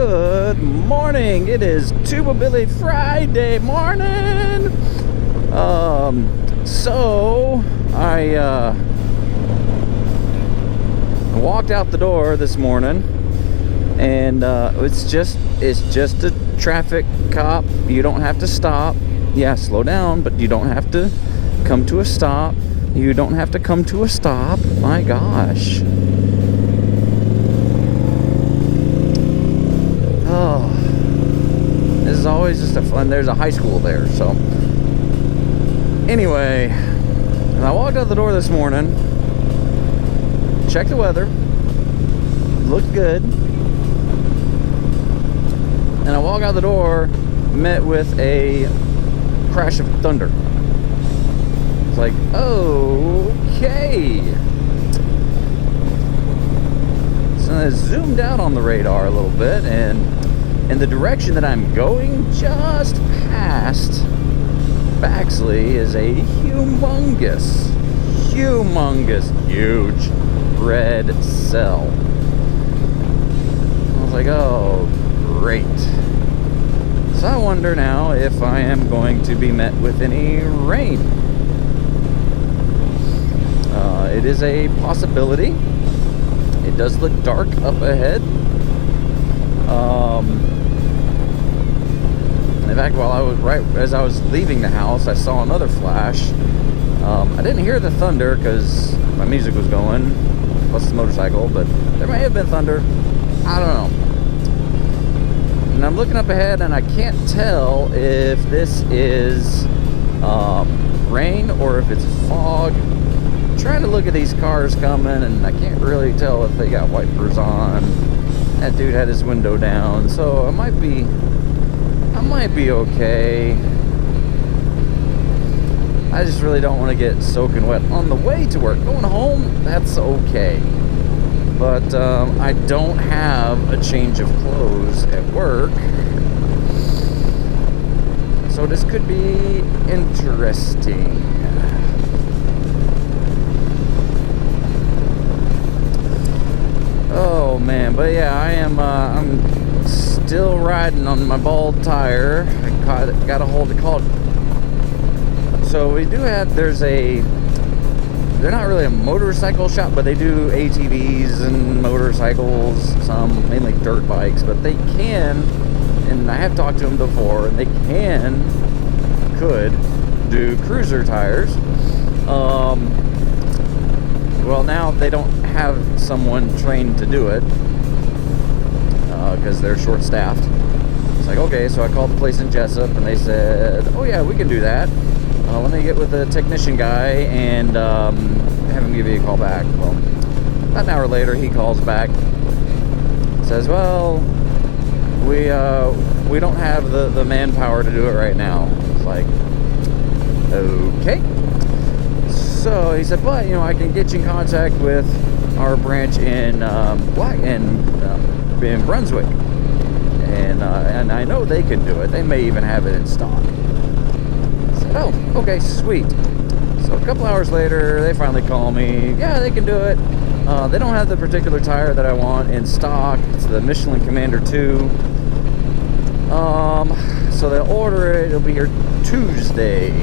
Good morning. It is Tuba-Billy Friday morning. So I walked out the door this morning, and it's just a traffic cop. You don't have to stop. Yeah, slow down, but you don't have to come to a stop. You don't have to come to a stop. My gosh. Oh, this is always just a fun. There's a high school there, so anyway, and I walked out the door this morning, checked the weather, looked good, and I walked out the door, met with a crash of thunder. It's like, okay. So I zoomed out on the radar a little bit, and in the direction that I'm going, just past Baxley, is a huge red cell. I was like, oh, great. So I wonder now if I am going to be met with any rain. It is a possibility. It does look dark up ahead. In fact, as I was leaving the house, I saw another flash. I didn't hear the thunder because my music was going, plus the motorcycle, but there may have been thunder. I don't know. And I'm looking up ahead, and I can't tell if this is rain or if it's fog. I'm trying to look at these cars coming, and I can't really tell if they got wipers on. That dude had his window down, so I might be okay. I just really don't want to get soaking wet on the way to work. Going home, that's okay. But I don't have a change of clothes at work. So this could be interesting. Oh man, but yeah, I'm still riding on my bald tire. I got a hold of called. So we do have, they're not really a motorcycle shop, but they do ATVs and motorcycles, some mainly dirt bikes, but they can, and I have talked to them before, and they could do cruiser tires. Well, now they don't have someone trained to do it because they're short-staffed. It's like, okay, so I called the place in Jessup, and they said, oh yeah, we can do that. Let me get with the technician guy and have him give you a call back. Well, about an hour later, he calls back, says, well, we don't have the manpower to do it right now. It's like, okay. So he said, but I can get you in contact with our branch in in Brunswick, and I know they can do it. They may even have it in stock. I said, oh, okay, sweet. So a couple hours later, they finally call me. Yeah, they can do it. They don't have the particular tire that I want in stock. It's the Michelin Commander 2. So they'll order it. It'll be here Tuesday.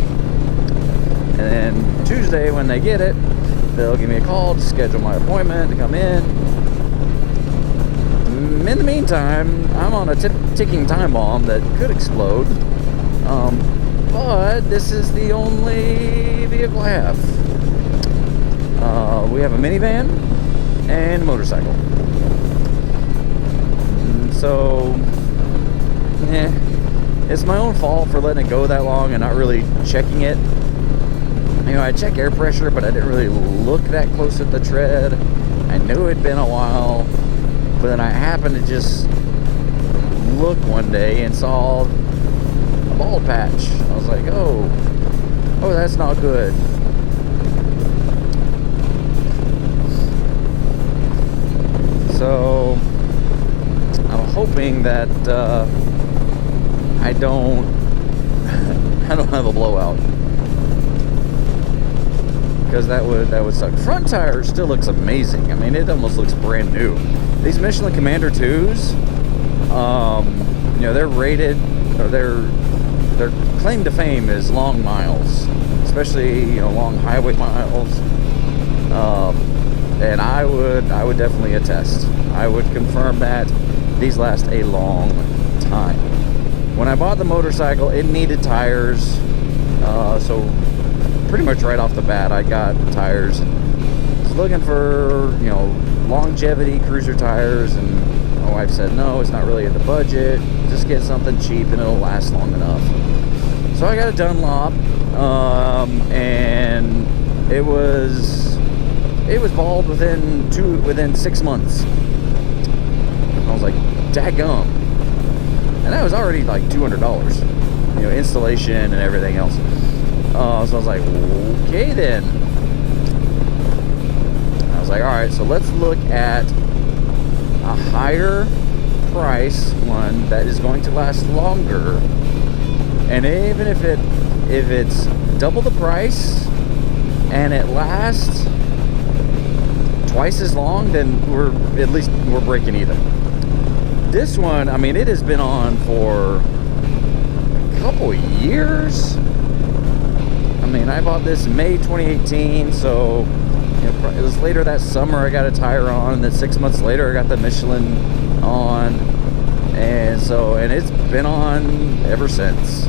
And then Tuesday, when they get it, they'll give me a call to schedule my appointment to come in. In the meantime, I'm on a ticking time bomb that could explode. But this is the only vehicle I have. We have a minivan and a motorcycle. So, it's my own fault for letting it go that long and not really checking it. I check air pressure, but I didn't really look that close at the tread. I knew it'd been a while, but then I happened to just look one day and saw a bald patch. I was like, oh, that's not good. So I'm hoping that I don't have a blowout. Because that would suck. Front tire still looks amazing. I mean, it almost looks brand new. These Michelin Commander 2s, They're rated, or their claim to fame is long miles, especially long highway miles. And I would definitely attest. I would confirm that these last a long time. When I bought the motorcycle, it needed tires, so pretty much right off the bat, I got tires. I was looking for longevity cruiser tires, and my wife said no, it's not really in the budget. Just get something cheap and it'll last long enough. So I got a Dunlop, and it was bald within 6 months. I was like, daggum. And that was already like $200, installation and everything else. So I was like, okay then. I was like, all right, so let's look at a higher price one that is going to last longer. And even if it's double the price and it lasts twice as long, then we're breaking even. This one, I mean, it has been on for a couple years. I mean, I bought this in May 2018, so it was later that summer I got a tire on, and then 6 months later I got the Michelin on, and it's been on ever since.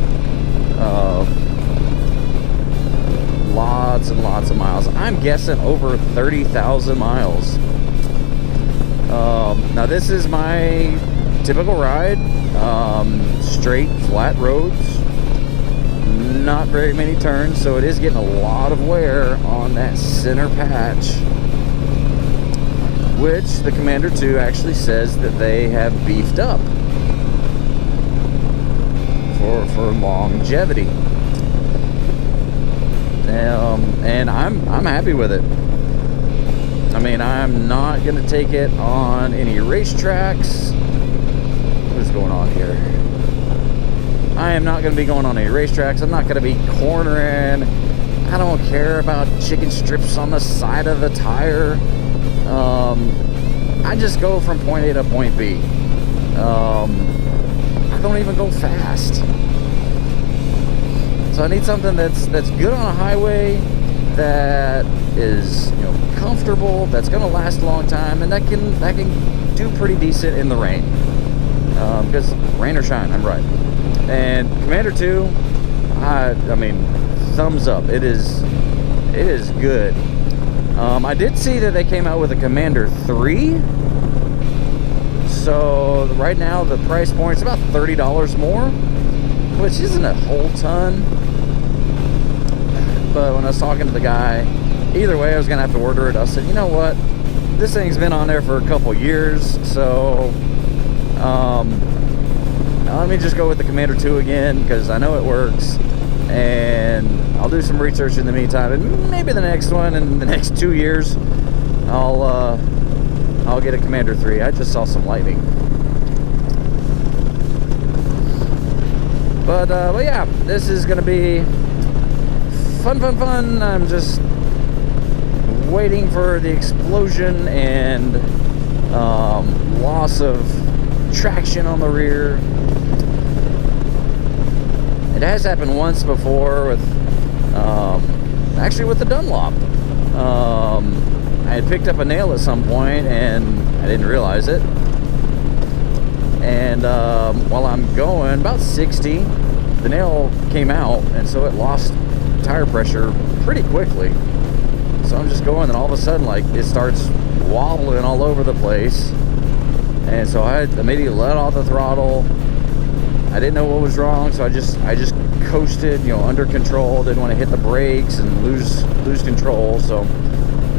Lots and lots of miles. I'm guessing over 30,000 miles. Now this is my typical ride, straight flat roads, not very many turns, so it is getting a lot of wear on that center patch, which the Commander 2 actually says that they have beefed up for longevity. And I'm happy with it. I mean, I'm not going to take it on any racetracks. What is going on here? I am not going to be going on any racetracks. I'm not going to be cornering. I don't care about chicken strips on the side of the tire. I just go from point A to point B. I don't even go fast. So I need something that's good on a highway, that is comfortable, that's going to last a long time, and that can do pretty decent in the rain. Because rain or shine, I'm right. And Commander 2, I mean, thumbs up. It is good. I did see that they came out with a Commander 3. So right now the price point is about $30 more, which isn't a whole ton. But when I was talking to the guy, either way I was gonna have to order it. I said, you know what, this thing's been on there for a couple years, so let me just go with the Commander 2 again, because I know it works, and I'll do some research in the meantime, and maybe the next one in the next 2 years I'll get a Commander 3. I just saw some lightning. But yeah, this is gonna be fun. I'm just waiting for the explosion and loss of traction on the rear. It has happened once before with actually with the Dunlop. I had picked up a nail at some point and I didn't realize it, and while I'm going about 60, the nail came out, and so it lost tire pressure pretty quickly. So I'm just going, and all of a sudden, like, it starts wobbling all over the place, and so I immediately let off the throttle. I didn't know what was wrong, so I just coasted, under control. Didn't want to hit the brakes and lose control, so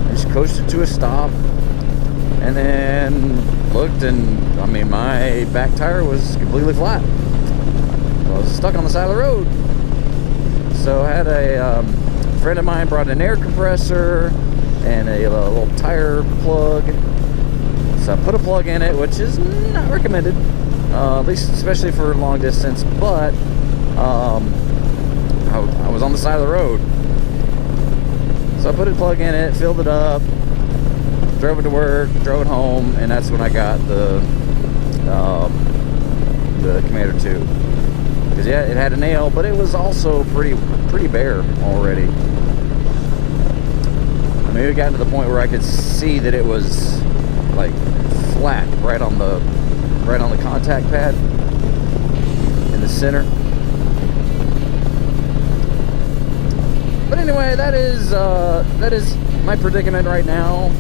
I just coasted to a stop, and then looked, and I mean, my back tire was completely flat. I was stuck on the side of the road. So I had a friend of mine brought an air compressor and a little tire plug. So I put a plug in it, which is not recommended, at least especially for long distance, but I was on the side of the road. So I put a plug in it, filled it up, drove it to work, drove it home, and that's when I got the the Commander 2. Because yeah, it had a nail, but it was also pretty bare already. I mean, it got to the point where I could see that it was like flat right on the contact pad in the center. But anyway, that is my predicament right now.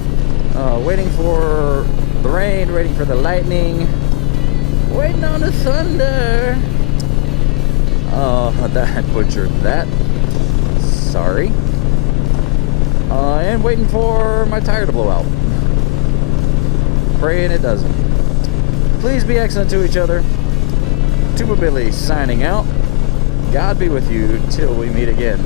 Waiting for the rain, waiting for the lightning, waiting on the thunder. That butchered that. Sorry. And waiting for my tire to blow out. Praying it doesn't. Please be excellent to each other. Tuba Billy signing out. God be with you till we meet again.